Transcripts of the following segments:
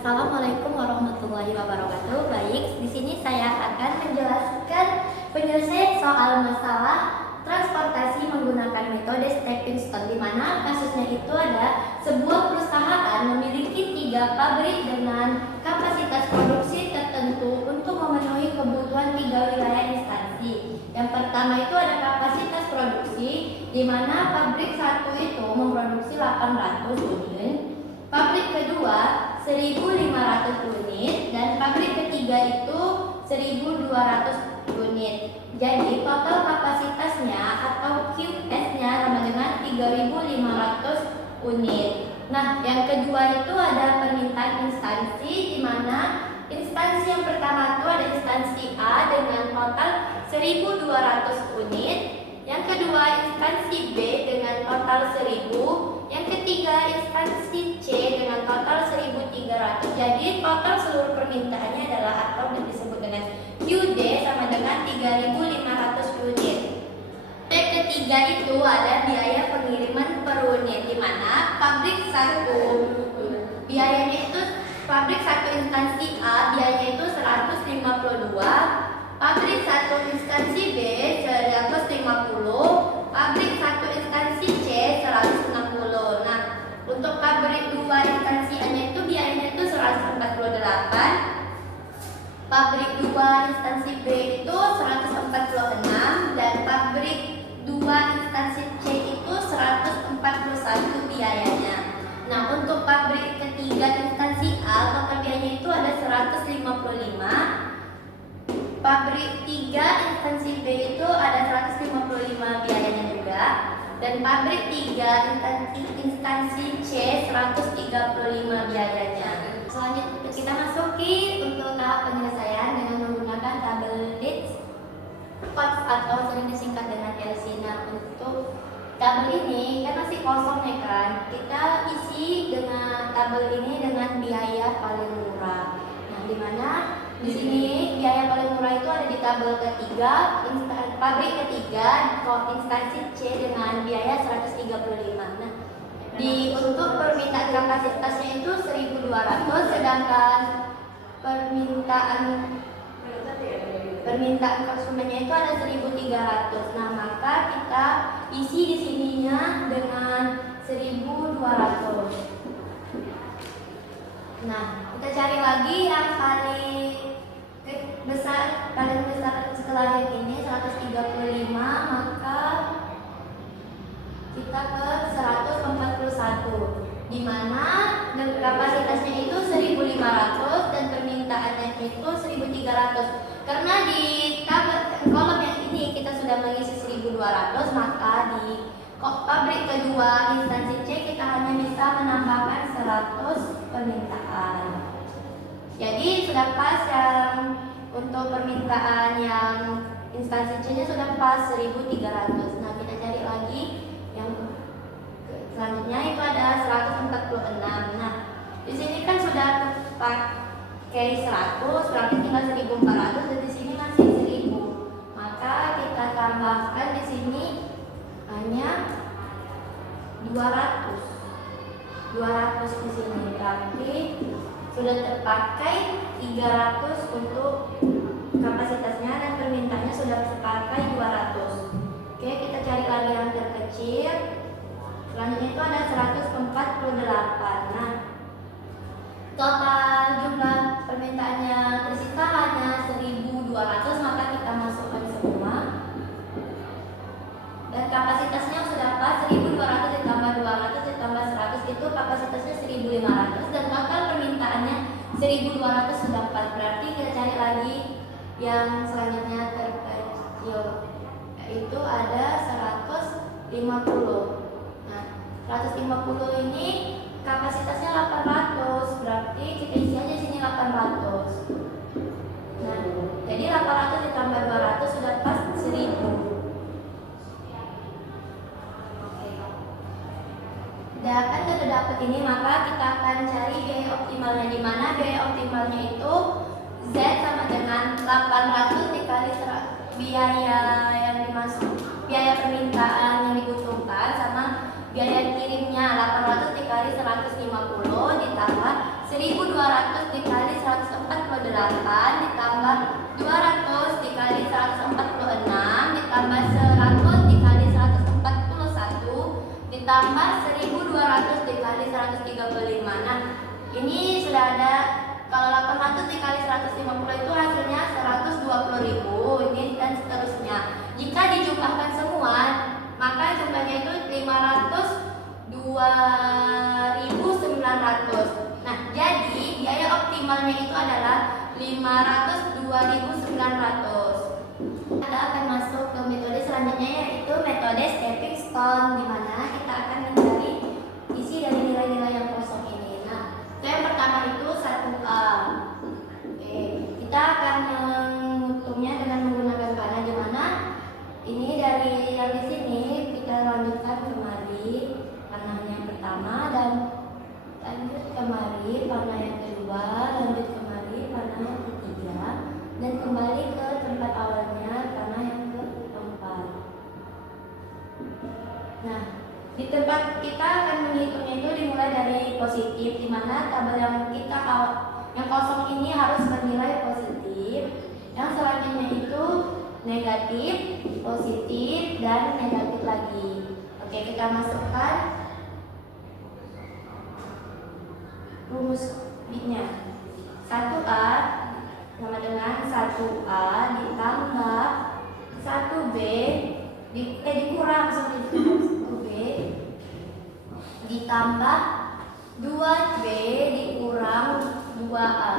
Assalamualaikum warahmatullahi wabarakatuh. Baik, di sini saya akan menjelaskan penyelesaian soal masalah transportasi menggunakan metode stepping stone, di mana kasusnya itu ada sebuah perusahaan memiliki 3 pabrik dengan kapasitas produksi tertentu untuk memenuhi kebutuhan 3 wilayah instansi. Yang pertama itu ada kapasitas produksi, di mana pabrik 1 itu memproduksi 800 unit. Pabrik kedua 1.500 unit dan pabrik ketiga itu 1.200 unit. Jadi total kapasitasnya atau QS-nya sama dengan 3.500 unit. Nah, yang kedua itu ada permintaan instansi, di mana instansi yang pertama itu ada instansi A dengan total 1.200 unit. Yang kedua instansi B dengan total 1.000. Yang ketiga instansi C dengan total 1.300. Jadi total seluruh permintaannya adalah atau disebut dengan QD sama dengan 3.500 unit. Yang ketiga itu ada biaya pengiriman per unit, di mana pabrik 1 biayanya itu pabrik 1 instansi A biayanya itu 152, pabrik 1 instansi B 150, pabrik 1 instansi C 160. Nah, untuk pabrik 2 instansi A-nya itu biayanya itu 148, pabrik 2 instansi B itu 146, dan pabrik 2 instansi C itu 141 biayanya. Nah, untuk pabrik ketiga instansi A total biayanya itu ada 155, pabrik 3 instansi B itu ada 155 biayanya juga, dan pabrik 3 instansi C 135 biayanya. Selanjutnya kita masuki untuk tahap penyelesaian dengan menggunakan tabel Leeds Codes atau sering disingkat dengan LC. Nah, untuk tabel ini kan masih kosong ya kan, kita isi dengan tabel ini dengan biaya paling murah. Nah, di mana di sini biaya paling murah itu ada di tabel ketiga, pabrik ketiga, instansi C dengan biaya 135. Nah, untuk permintaan kapasitasnya itu 1.200, sedangkan permintaan konsumennya itu ada 1.300. Nah, maka kita isi di sininya dengan 1.200. Nah, kita cari lagi yang paling besar setelah yang ini 135, maka kita ke 141, di mana kapasitasnya itu 1.500 dan permintaannya itu 1.300. Karena di kolom yang ini kita sudah mengisi 1.200, maka di pabrik kedua instansi C kita hanya bisa menambahkan 100 permintaan. Jadi sudah pas yang untuk permintaan yang instansi C nya sudah pas 1.300. Nah, kita cari lagi yang selanjutnya itu ada 146. Nah, di sini kan sudah pakai 100, berarti tinggal 1.400, dan di sini masih 1.000. Maka kita tambahkan di sini hanya 200 di sini, berarti sudah terpakai 300 untuk kapasitasnya dan permintaannya sudah terpakai 200. Oke, kita cari lagi yang terkecil. Selanjutnya itu ada 148. Nah, total jumlah permintaannya tersisa hanya 1.200, maka kita masukkan semua. Dan kapasitasnya sudah pas 1.200 ditambah 200 ditambah 100 itu kapasitasnya 1.500, dan total permintaannya 1.200 sudah pas. Berarti kita cari lagi yang selanjutnya terkecil, yaitu ada 150. Nah, 150 ini kapasitasnya 800, berarti kita isi aja sini 800. Nah, jadi 800 ditambah 200 sudah pas 1.000. Dan sudah dapat ini, maka kita akan cari biaya optimalnya, di mana biaya optimalnya itu Z sama dengan 800 dikali biaya yang dimasuk, biaya permintaan yang dibutuhkan sama biaya kirimnya 800 dikali 150 ditambah 1200 dikali 148 ditambah 200 dikali 146 ditambah 100 dikali 141 ditambah 1200 dikali 135. Nah, ini sudah ada. Kalau 800 dikali 150 itu hasilnya 120.000. Ini dan seterusnya. Jika dijumlahkan semua, maka jumlahnya itu 502.900. Nah, jadi biaya optimalnya itu adalah 502.900. Kita akan masuk ke metode selanjutnya, yaitu metode stepping stone, di mana kita akan mencari isi dari nilai-nilai yang kosong ini. Nah, yang pertama itu 1A. Oke, kita akan menghitungnya dengan menggunakan panah, di mana ini dari yang di sini kita lanjutkan kemari panah yang pertama, dan lanjut kemari panah yang kedua, lanjut kemari panah yang ketiga, dan kembali ke tempat awalnya panah yang keempat. Nah, di tempat kita akan menghitungnya itu dimulai dari positif, di mana tabel yang yang kosong ini harus bernilai positif. Yang selanjutnya itu negatif, positif, dan negatif lagi. Oke, kita masukkan rumus B-nya. 1A sama dengan 1A ditambah 1B dikurang 1B ditambah 2B dikurang 2A.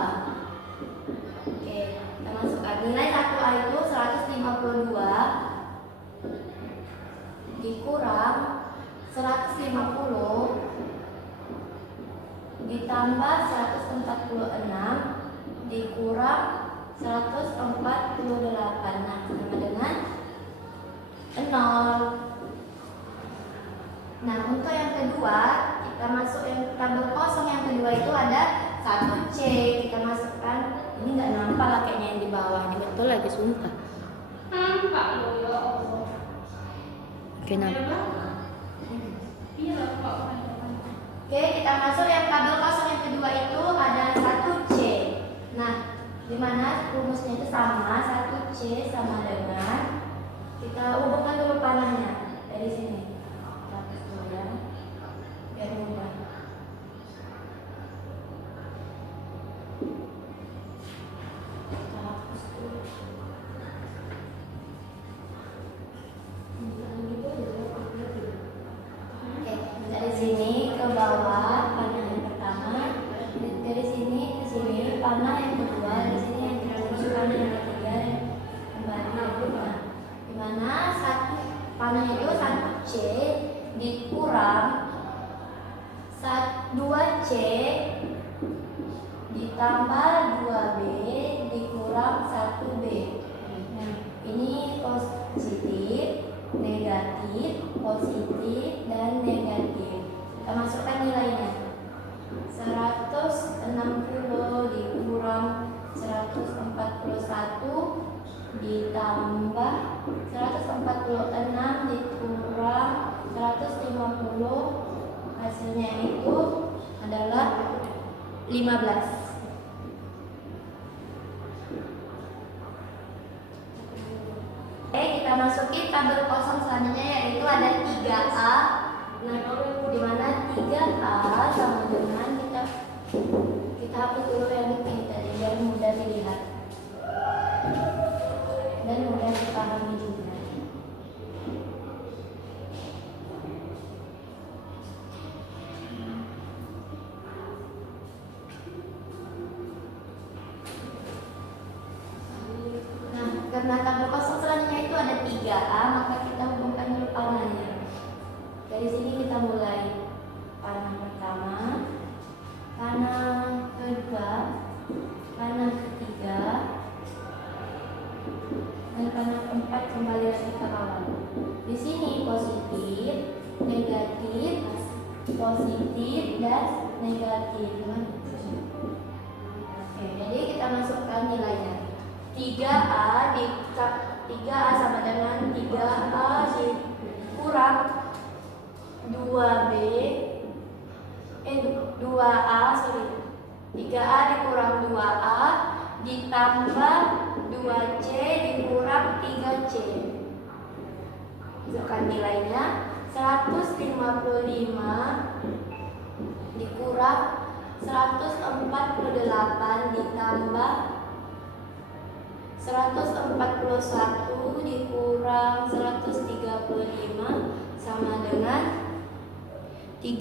Oke, kita masukkan nilai 1A itu 152 dikurang 150 ditambah 146 dikurang 148. Nah, sama dengan 0. Nah, untuk yang kedua, kita masuk yang tabel kosong yang kedua itu ada 1C. Kita masukkan, ini nggak nampak lah kayaknya yang di bawah. Ini betul lagi, sumpah. Nampak loh ya Allah. Oke, nampak. Iya lah Pak. Oke, kita masuk yang tabel kosong yang kedua itu ada 1C. Nah, di mana rumusnya itu sama, 1C sama dengan, kita hubungkan dulu panahnya dari sini. Hapus dulu ya, biar mudah. Kita hapus dulu. Oke, dari sini ke bawah panah yang pertama, dari sini ke sini panah yang kedua, dari sini yang ketiga panah yang ketiga, dan kembali lagi. Di mana satu panah itu 1C dikurang 2C ditambah 2B dikurang 1B. Nah, ini positif, negatif, positif, dan negatif. Kita masukkan nilainya. 160 dikurang 141 ditambah 146 dikurang 150, hasilnya itu adalah 15. Oke, kita masuki tabel kosong selanjutnya, yaitu ada 3A. Nah, di mana 3A sama dengan kita hapus dulu yang ini tadi biar mudah dilihat dan mudah dipahami juga. Nah, karena tabel kosong selanjutnya itu ada 3A, maka kita hubungkan dulu panahnya. Dari sini kita mulai panah pertama, panah kedua, panah ketiga, dan panah keempat kembali lagi ke awal. Di sini positif, negatif, positif, dan negatif. Oke, jadi kita masukkan nilainya. 3A sama dengan 3A dikurang 2A 3A dikurang 2A ditambah 2C dikurang 3C. Masukkan nilainya 155 dikurang 148 ditambah 141 dikurang 135 sama dengan 13.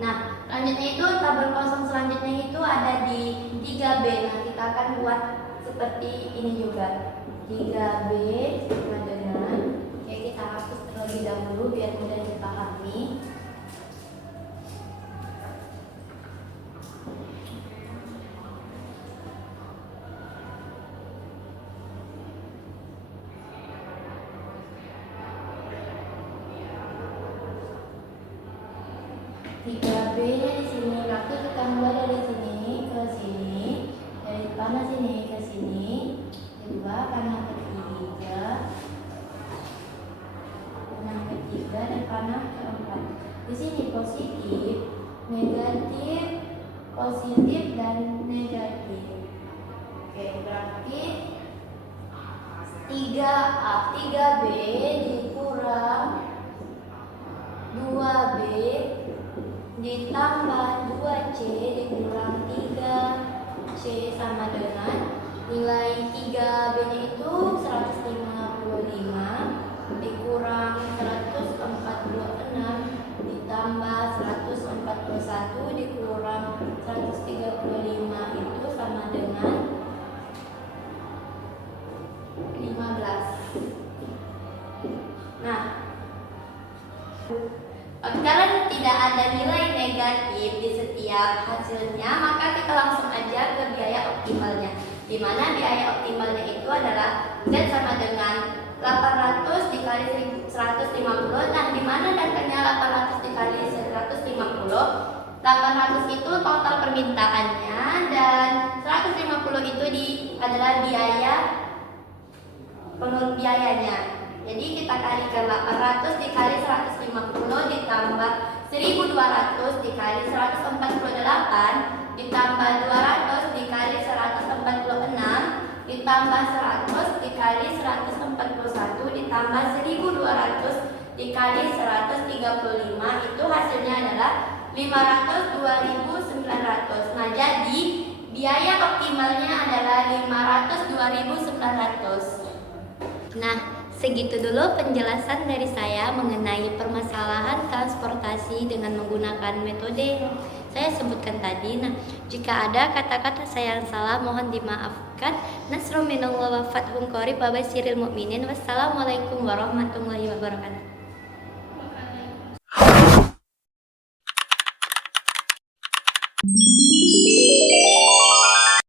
Nah, selanjutnya itu tabel kosong selanjutnya itu ada di 3B. Nah, kita akan buat seperti ini juga. 3B sama dengan, oke, kita hapus terlebih dahulu biar mudah dipahami. Tiga B-nya di sini, berarti kita mulai dari sini ke sini, dari panah sini ke sini, kedua panah ketiga, dan panah keempat. Di sini positif, negatif, positif dan negatif. Oke, berarti 3A, 3B dikurang 2B ditambah 2C dikurang 3C sama dengan nilai 3B nya itu 155 dikurang 146 ditambah 141 dikurang 135 itu sama dengan 15. Nah, karena tidak ada nilai negatif di setiap hasilnya, maka kita langsung aja ke biaya optimalnya. Di mana biaya optimalnya itu adalah Z sama dengan 800 dikali 150. Nah, di mana datanya 800 dikali 150? 800 itu total permintaannya dan 150 itu adalah biaya penurun biayanya. Jadi kita kalikan 800 dikali 150 ditambah 1200 dikali 148 ditambah 200 dikali 146 ditambah 100 dikali 141 ditambah 1200 dikali 135 itu hasilnya adalah 502.900. Nah, jadi biaya optimalnya adalah 502.900. Nah, segitu dulu penjelasan dari saya mengenai permasalahan transportasi dengan menggunakan metode yang saya sebutkan tadi. Nah, jika ada kata-kata saya yang salah mohon dimaafkan. Nasrul minallah wa fathun qarib wa basyiril mu'minin. Wassalamualaikum warahmatullahi wabarakatuh.